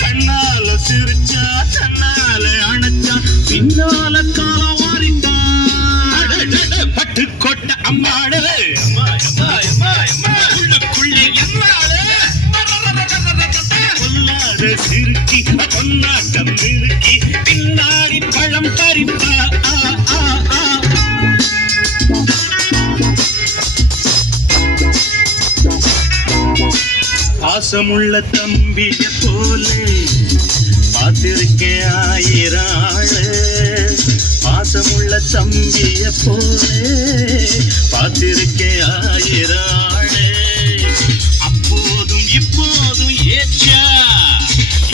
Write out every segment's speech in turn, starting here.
கண்ணால சிரிச்சா கண்ணால அணைச்சா பின்னால காலம் மாறிட்டான் பட்டு கொட்ட அம்மாடு உள்ளுக்குள்ளே என்னாடு கொல்லாத சிறுக்கி பொன்னாட்டம் நிறுக்கி பின்னாடி பழம் பறிப்பா பாசமுள்ள தம்பிய போலே பார்த்திருக்கேன் ஆயிரம் ஆளு பாசமுள்ள தம்பிய போலே பார்த்திருக்கேன் ஆயிரம் ஆளு அப்போதும் இப்போதும் ஏச்சா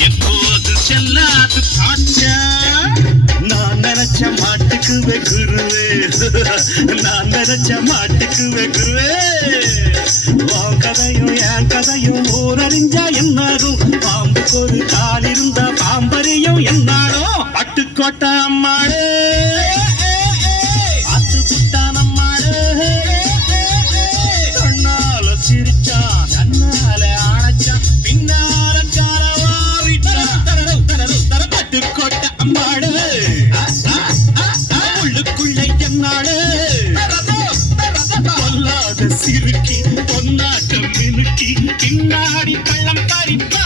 எப்போதும் செல்லாது காச்சா நான் நினைச்ச மாட்டுக்கு வெகுருவே நான் நினைச்ச மாட்டுக்கு வெகுருவே உன் கதையும் என் கதையும் ஊரறிஞ்சா என்னாகும் பாம்புக்கு ஒரு கால் இருந்தா பாம்பறியும் என்னாலும் பட்டுக்கோட்டை அம்மாடு அத்து புட்டான் அம்மாடு கண்ணால சிரிச்சான் கண்ணால அணைச்சான் பின்னால காலவாரிட்டான் பட்டுக்கோட்டை அம்மாடு உள்ளுக்குள்ளே என்னாடு பொல்லாத சிறுக்கி பொன்னாட்டம் மினுக்கி பின்னாடி பள்ளம் பறிப்பா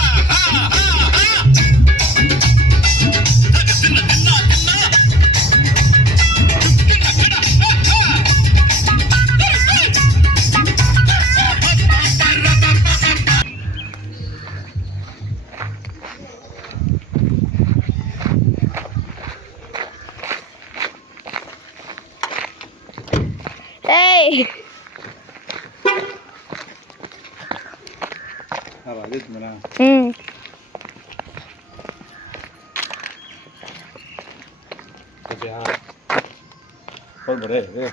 Hey! Thôi bữa đây